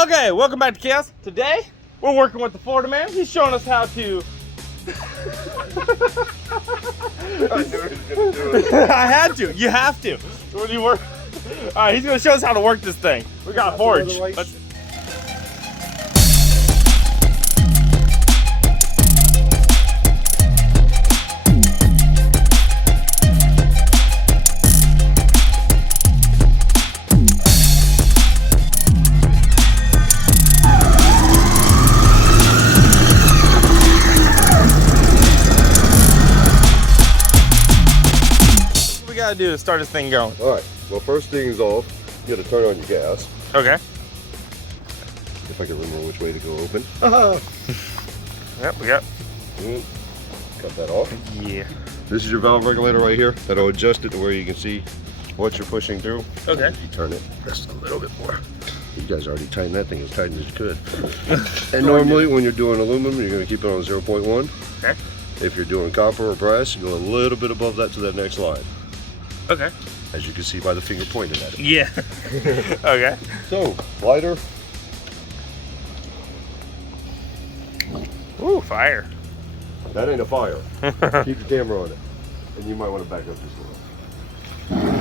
Okay, welcome back to Chaos. Today, we're working with the Florida man. He's showing us how to... I knew he was gonna do it. I had to. You have to. When you work... Alright, he's going to show us how to work this thing. We got a forge. Let's... Gotta do to start this thing going. All right. Well, first things off, you gotta turn on your gas. Okay. If I can remember which way to go open. Yep, we got. Cut that off. Yeah. This is your valve regulator right here. That'll adjust it to where you can see what you're pushing through. Okay. You turn it just a little bit more. You guys already tightened that thing as tight as you could. And normally, when you're doing aluminum, you're gonna keep it on 0.1. Okay. If you're doing copper or brass, you go a little bit above that to that next line. Okay. As you can see by the finger pointed at it. Yeah. Okay. So, lighter. Ooh, fire. That ain't a fire. Keep the camera on it. And you might want to back up just a little.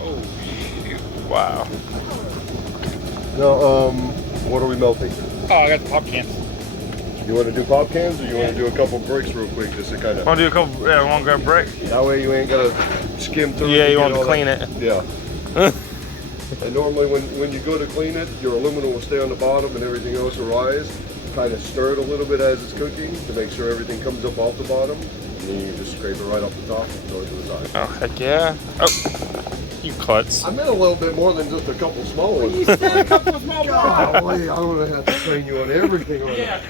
Oh, wow. Now, what are we melting? Oh, I got the pop cans. You want to do pop cans, or you want to do a couple breaks real quick, just to kind of... Want to do a couple, yeah, I want to grab a break. That way you ain't got to skim through it. Yeah, you want to clean it. Yeah. And normally when you go to clean it, your aluminum will stay on the bottom and everything else will rise. Kind of stir it a little bit as it's cooking to make sure everything comes up off the bottom. And then you just scrape it right off the top and throw it to the side. Oh, heck yeah. Oh, you klutz. I meant a little bit more than just a couple small ones. You said a couple of small ones. Golly, I'm going to have to train you on everything on that.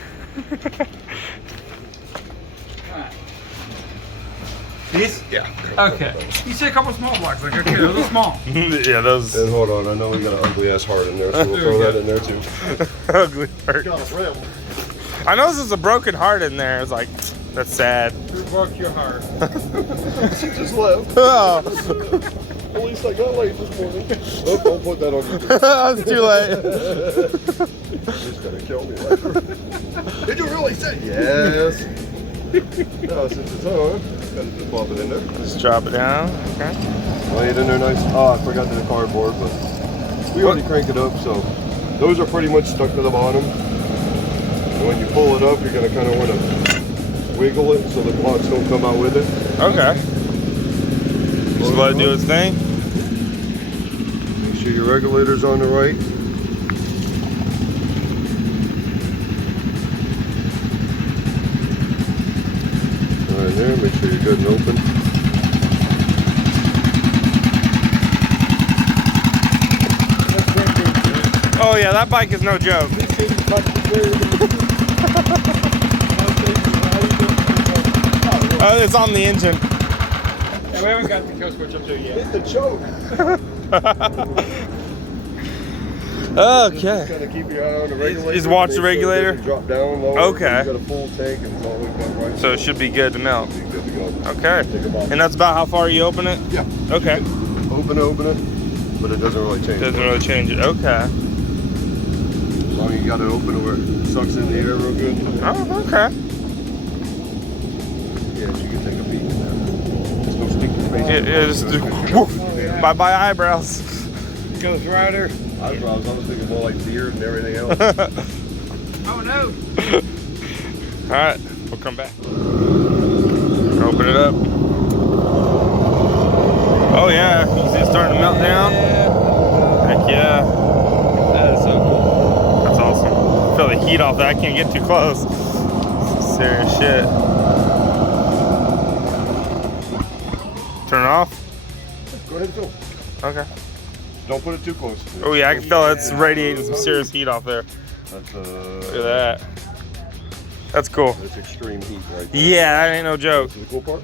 These? Yeah. Okay. You said a couple small blocks, like, okay, those are small. Yeah, those And hold on, I know we got an ugly ass heart in there, so we'll throw that in there too. ugly heart. Got a rim. I know there's a broken heart in there. It's like, that's sad. Who broke your heart? She just left. Oh, At least I got late this morning. Oh, don't put that on me. that's too late. She's gonna kill me later. Did you really say yes? Now since it's on, gotta just pop it in there. Just drop it down. Okay. Lay it in there nice. Oh, I forgot the cardboard, but we already crank it up, so those are pretty much stuck to the bottom. And when you pull it up, you're gonna kind of want to wiggle it so the blocks don't come out with it. Okay. Just let it do its thing. Make sure your regulator's on the right. Right there, make sure you're good and open. Oh yeah, that bike is no joke. It's on the engine. Yeah, we haven't got the kill switch up there yet. Hit the choke. Okay. Just kind of keep your eye on the regulator. Just watch the Make sure it regulator? doesn't drop down lower. Okay. You got a full tank and it's all hooked up right. So it should be good to melt. Be good to go. Okay. Take a ball. And that's about how far you open it? Yeah. Okay. Open it, but it doesn't really change. Doesn't really change it. Okay. As long as you got it open where it sucks in the air real good. Oh, okay. Yeah, you can take a peek at that. Just don't stick your face. Bye-bye eyebrows. Ghost Rider. I was thinking more like beard and everything else. Oh no. Alright, we'll come back. Open it up. Oh yeah, you can see it starting to melt down. Heck yeah. That is so cool. That's awesome. Feel the heat off that. I can't get too close. Serious shit. Turn it off? Go ahead and fill. Okay. Don't put it too close. Oh yeah, I can feel it's radiating some serious heat off there. That's Look at that. That's cool. That's extreme heat right there. Yeah, that ain't no joke. This is the cool part.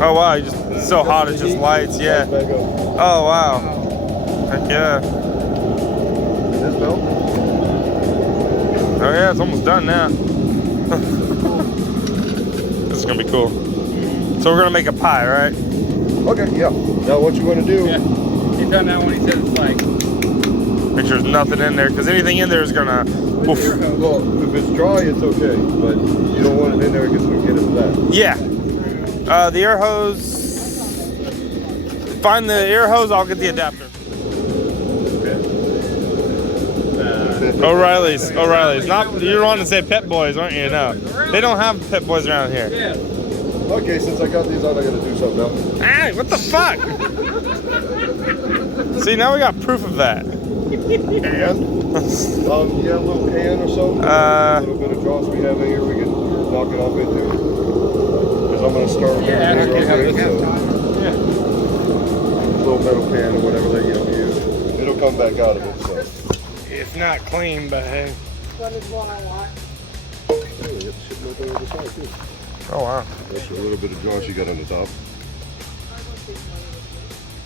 Oh wow, you just it's so hot it just lights, yeah. Back up. Oh wow. Heck yeah. This belt? Oh yeah, it's almost done now. This is gonna be cool. So we're gonna make a pie, right? Okay, yeah. Now what you want to do? Yeah. He's done that one. He said it's like. Make sure there's nothing in there, because anything in there is gonna. Oof. Well, if it's dry, it's okay, but you don't want it in there because we get into that. Yeah. The air hose. Find the air hose. I'll get the adapter. O'Reilly's. Not you want to say Pet Boys, aren't you? No, they don't have Pet Boys around here. Yeah. Okay, since I got these on, I got to do something now. Hey, what the fuck? See, now we got proof of that. Can? Yeah, a little can or something. A little bit of dross we have in here, we can knock it off into. Because I'm going to start with Yeah, I can have it. a little metal can or whatever they use. It'll come back out of it. So. It's not clean, but hey. Oh wow. That's a little bit of dross you got on the top.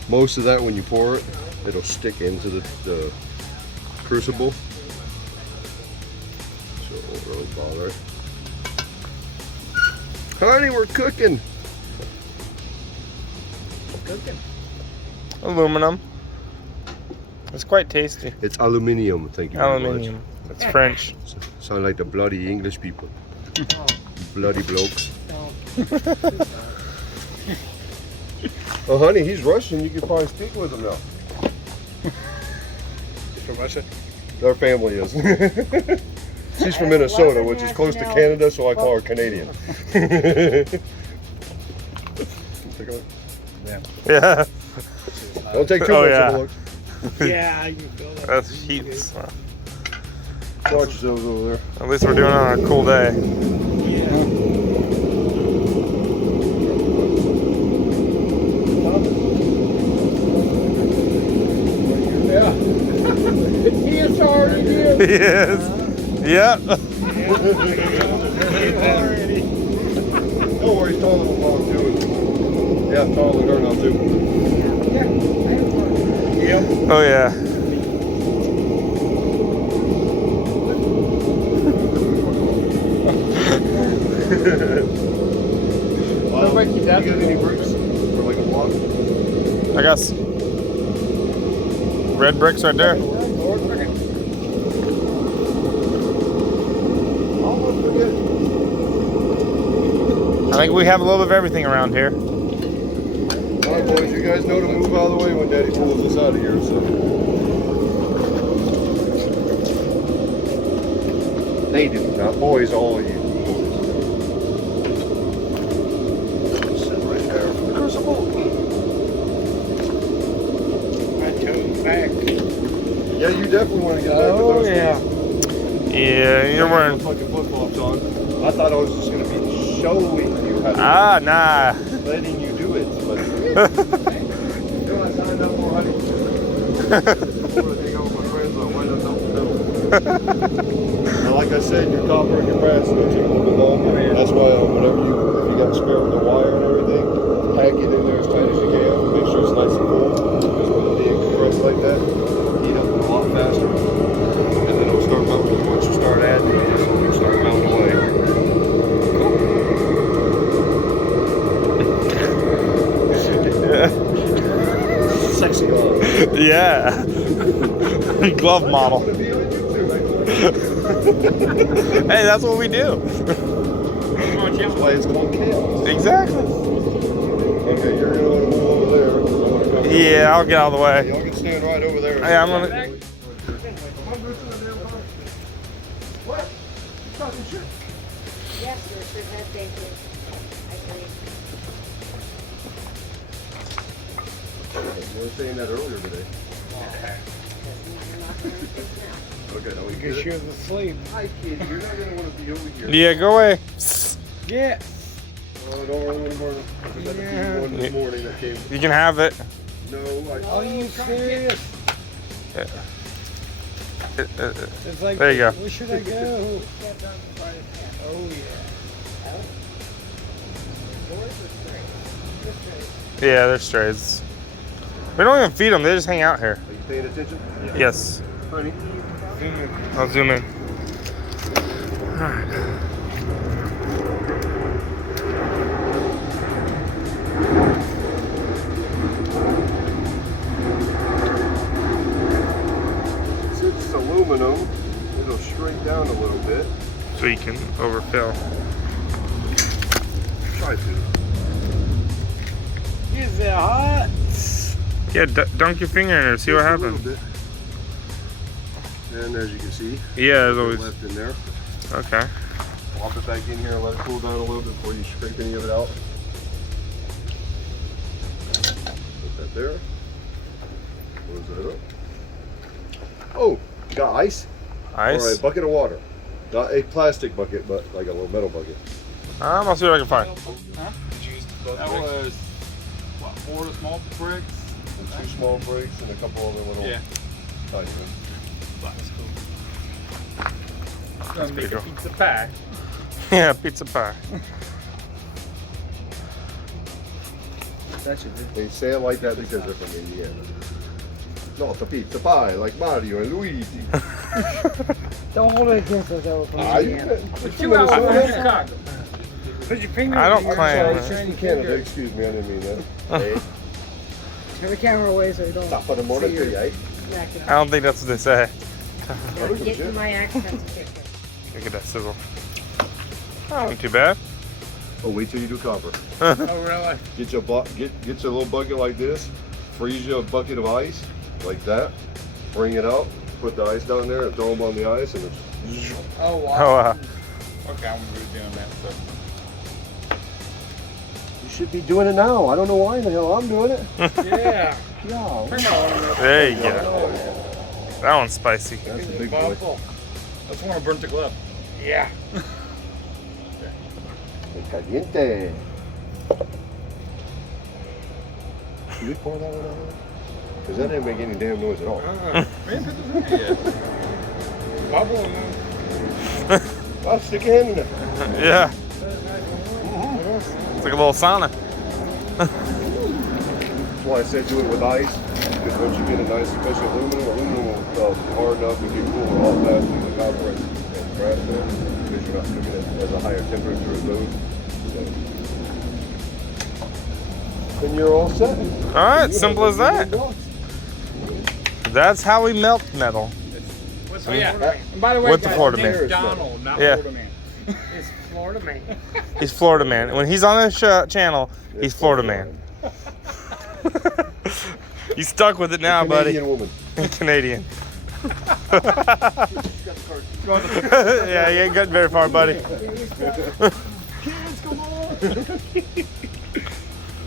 Most of that, when you pour it, it'll stick into the crucible. So it won't really bother. Honey, we're cooking. Aluminum. It's quite tasty. It's aluminium, thank you very Aluminium. That's French. much. Sound like the bloody English people. Bloody blokes. Oh, honey, he's Russian. You can probably speak with him now. From Russia? Their family is. She's from Minnesota, which is close to Canada, so I call her Canadian. Yeah. Don't take too Oh, much yeah. of a look. Yeah, I can feel that. That's heat. Watch yourselves over there. At least we're doing it on a cool day. Yeah. He is already here. Yes. Yep. Don't worry, he's taller than mom too. Yeah, I'm taller than her now too. Yep. Oh yeah. Wow. You got any bricks for like a block? I guess. Red bricks right there. Almost forget. I think we have a little bit of everything around here. All right, boys, you guys know to move out of the way when Daddy pulls us out of here. So. They do, not boys, all of you. Sit right there. Crucible. I chose back. Yeah, you definitely want to get back to Oh, those yeah. days. Yeah, you're wearing. Fucking flip-flops on. I thought I was just going to be showing you how to Nah. letting you do it, but you know, I signed up for honey. Before I hang out with my friends, I wind up out the middle. Now, like I said, your copper and your brass don't take a little bit longer. That's why whenever if you got spare with the wire and everything, pack it in there as tight as you can. Make sure it's nice and cool. Because when it being compressed like that, it'll heat up a lot faster. And then it'll start melting. Once you start adding it, it'll start melting away. Sexy glove. Yeah. Glove model. Hey, that's what we do. That's why it's called chaos. Exactly. Okay, you're gonna want to move over there. I'm gonna come Yeah, I'll get out of the way. Y'all can stand right over there. Yeah, I'm gonna. What? Talking shit. Yes, sir, thank you. I agree. We were saying that earlier today. Okay, now we Because get she it. was asleep. Hi, kid. You're not gonna want to be over here. Yeah, go away. Yeah. Don't worry anymore. I got the one this morning that came. You can have it. No, Are you serious? It's like, There you go. where should I go? Oh, yeah. Yeah, they're strays. We don't even feed them. They just hang out here. Are you paying attention? Yes. Honey. I'll zoom in. so you can overfill. Try to. Is it hot? Yeah, dunk your finger in there, see what Just a little happens. bit. And as you can see, Yeah, there's always always. left in there. Okay. Pop it back in here and let it cool down a little bit before you scrape any of it out. Put that there. Close that up. Oh, you got ice? Ice. All right, bucket of water. Not a plastic bucket, but like a little metal bucket. I'll see what I can find. Huh? That was, what, 4 small bricks? And 2 small breaks and a couple other little Yeah. tiny ones. That's cool. Gonna make pretty a cool. pizza pie. Yeah, pizza pie. That should be. They say it like that because they're from Indiana. Not the pizza pie like Mario and Luigi. Don't hold it against us, though. From Ah, you Indiana. can- But you you out Minnesota? in Chicago. Put your finger I don't in your claim shoulder, that. It's turn in your Canada, finger. excuse me, I didn't mean that. Hey, Turn the camera away so you don't. stop for the morning, see your- eh? Back it I up. don't think that's what they say. Now get to my accent kicker. Look at that sizzle. That wasn't too bad. Oh, wait till you do copper. Oh, really? Get your get your little bucket like this. Freeze you a bucket of ice like that. Bring it out. Put the ice down there and throw them on the ice, and it's. Oh, wow. Oh, Okay, I'm gonna be doing that. So. You should be doing it now. I don't know why in the hell I'm doing it. Yeah. Yeah. Turn that one on. there you go. That one's spicy. That's a big boy. That's one I burnt the glove. Yeah. Caliente. Should we pour that one out? Because that didn't make any damn noise at all. Man, put this in yet. Bubble in there. Well, stick your hand in there. Yeah. It's like a little sauna. That's why I said do it with ice. Because once you get a nice, especially aluminum will hard enough and get cool a lot faster than the copper and brass there. Because you're not cooking it at a higher temperature as those. So. Then you're all set. All right, simple as that. That's how we melt metal. Oh, yeah. And by the way, With the guys, Florida his name's man. Donald, not Yeah. Florida man. It's Florida man. He's Florida man. When he's on his channel, he's Florida man. He's stuck with it now, Canadian buddy. woman. Canadian. Yeah, you ain't gotten very far, buddy.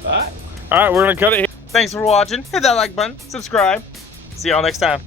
All right, we're gonna cut it here. Thanks for watching. Hit that like button, subscribe. See y'all next time.